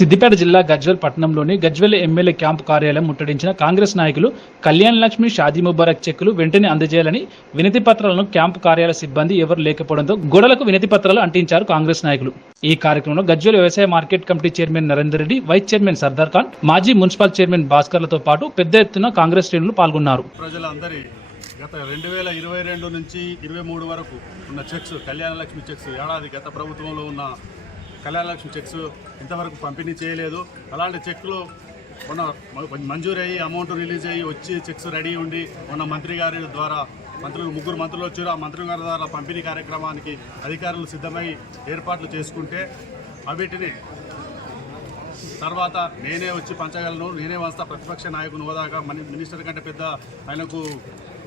సిద్దిపేట జిల్లా గజ్వెల్ పట్టణంలోని Gajwel MLA camp కార్యాలయం ముట్టడించిన కాంగ్రెస్ నాయకులు కళ్యాణ్ లక్ష్మి షాదీ ముబారక్ చెక్కులు వెంటనే అందజేయాలని వినతి పత్రాలను క్యాంపు కార్యాలయ సిబ్బంది ఎవరు లేకపోవడంతో గోడలకు వినతి పత్రాలు అంటించారు కాంగ్రెస్ నాయకులు. ఈ కార్యక్రమంలో గజ్వెల్ వ్యవసాయ market committee chairman Narender Reddy vice chairman Sardar Khan మాజీ మున్సిపల్ చైర్మన్ భాస్కర్లతో పాటు పెద్ద ఎత్తున కాంగ్రెస్ శ్రేణులు పాల్గొన్నారు. ప్రజలందరి గత రెండు వేల ఇరవై రెండు నుంచి ఇరవై మూడు వరకు ఉన్న చెక్స్ కళ్యాణ లక్ష్మి చెక్స్ ఏడాది గత ప్రభుత్వంలో ఉన్న కళ్యాణలక్ష్మి చెక్స్ ఇంతవరకు పంపిణీ చేయలేదు. అలాంటి చెక్లు మొన్న మంజూరు అయ్యి అమౌంట్ రిలీజ్ అయ్యి వచ్చి చెక్స్ రెడీ ఉండి మొన్న మంత్రి గారి ద్వారా మంత్రులు ముగ్గురు మంత్రులు వచ్చారు. ఆ మంత్రి గారి ద్వారా పంపిణీ కార్యక్రమానికి అధికారులు సిద్ధమై ఏర్పాట్లు చేసుకుంటే అవిటిని తర్వాత నేనే వచ్చి పంచగలను నేనే వస్తా ప్రతిపక్ష నాయకుని హోదాగా మినిస్టర్ కంటే పెద్ద ఆయనకు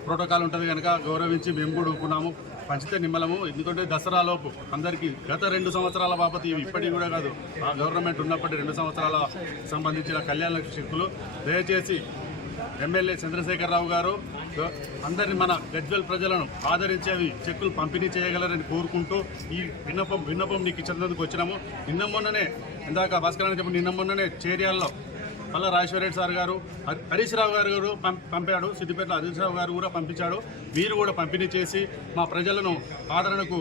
ప్రోటోకాల్ ఉంటుంది కనుక గౌరవించి మేము కూడా ఒప్పుకున్నాము. పంచితే నిమ్మలము ఎందుకంటే దసరాలోపు అందరికీ గత రెండు సంవత్సరాల బాబత్ ఇవి ఇప్పటికి కూడా కాదు. ఆ గవర్నమెంట్ ఉన్నప్పటి రెండు సంవత్సరాల సంబంధించిన కళ్యాణ లక్ష్మి చెక్కులు దయచేసి ఎమ్మెల్యే చంద్రశేఖరరావు గారు అందరిని మన గజ్వెల్ ప్రజలను ఆదరించేవి చెక్కులు పంపిణీ చేయగలరని కోరుకుంటూ ఈ విన్నపం విన్నపం నీకు ఇచ్చినందుకు వచ్చినాము. నిన్న మొన్ననే ఇందాక భాస్కరాన్ని చెప్పి నిన్న మొన్ననే చేరియాల్లో మళ్ళీ రాజేశ్వరరెడ్డి సార్ గారు హరీష్ రావు గారు గారు పం- పంపాడు. సిద్దిపేట హరీష్ రావు గారు కూడా పంపించాడు. మీరు కూడా పంపిణీ చేసి మా ప్రజలను ఆదరణకు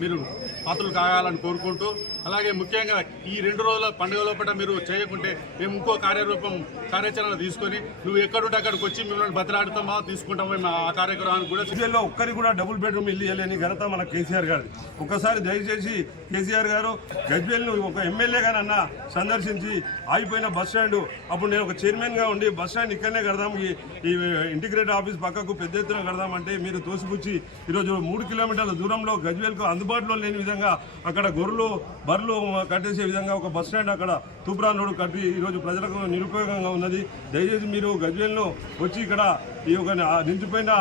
మీరు పాత్రలు కాగాలని కోరుకుంటూ అలాగే ముఖ్యంగా ఈ రెండు రోజుల పండుగ లోపల మీరు చేయకుంటే మేము ఇంకో కార్యరూపం కార్యాచరణ తీసుకొని నువ్వు ఎక్కడుంటే అక్కడికి వచ్చి మిమ్మల్ని బతిలాడుతామా తీసుకుంటామో మేము ఆ కార్యక్రమానికి కూడా సిటీలో ఒక్కరికి కూడా డబుల్ బెడ్రూమ్ ఇల్లు ఇవ్వలేని ఘనత మన కేసీఆర్ గారు ఒకసారి దయచేసి కేసీఆర్ గారు గజ్వేల్ను ఒక ఎమ్మెల్యేగానన్నా సందర్శించి ఆగిపోయిన బస్ స్టాండ్ అప్పుడు నేను ఒక చైర్మన్గా ఉండి బస్ స్టాండ్ ఇక్కడనే కడదాం ఈ ఇంటిగ్రేటెడ్ ఆఫీస్ పక్కకు పెద్ద ఎత్తున కడదామంటే మీరు తోసిపుచ్చి ఈరోజు మూడు కిలోమీటర్ల దూరంలో గజ్వేల్కు అందుబాటులో లేని విధంగా అక్కడ గొర్రెలు బర్రెలు కట్టేసే విధంగా ఒక బస్ స్టాండ్ అక్కడ తూప్రాన్ రోడ్డు కట్టి ఈరోజు ప్రజలకు నిరుపయోగంగా ఉన్నది. దయచేసి మీరు గజ్వేల్ను వచ్చి ఇక్కడ ఈ యొక్క నిలిచిపోయిన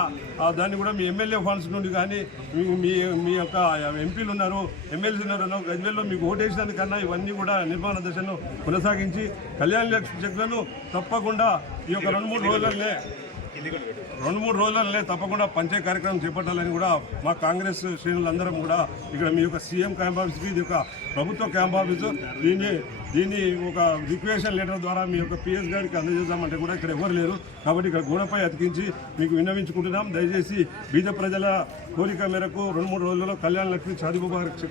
దాన్ని కూడా మీ ఎమ్మెల్యే ఫండ్స్ నుండి కానీ మీ మీ యొక్క ఎంపీలు ఉన్నారు ఎమ్మెల్సీ ఉన్నారు గజ్వేల్లో మీకు ఓటేసినందుకన్నా ఇవన్నీ కూడా నిర్మాణ దశను కొనసాగించి కళ్యాణ లక్ష్మి చెక్కులను తప్పకుండా ఈ యొక్క రెండు మూడు రోజులనే రెండు మూడు రోజులనే తప్పకుండా పంచే కార్యక్రమం చేపట్టాలని కూడా మా కాంగ్రెస్ శ్రేణులందరం కూడా ఇక్కడ మీ యొక్క సీఎం క్యాంప్ ఆఫీస్కి ఇది ఒక ప్రభుత్వ క్యాంప్ ఆఫీసు. దీన్ని దీన్ని ఒక రిక్వేషన్ లెటర్ ద్వారా మీ యొక్క పిఎస్ గారికి అందజేద్దామంటే కూడా ఇక్కడ ఎవరు లేరు. కాబట్టి ఇక్కడ గోడపై అతికించి మీకు విన్నవించుకుంటున్నాం. దయచేసి బీద ప్రజల కోరిక మేరకు రెండు మూడు రోజుల్లో కళ్యాణ లక్ష్మి చదువు గారికి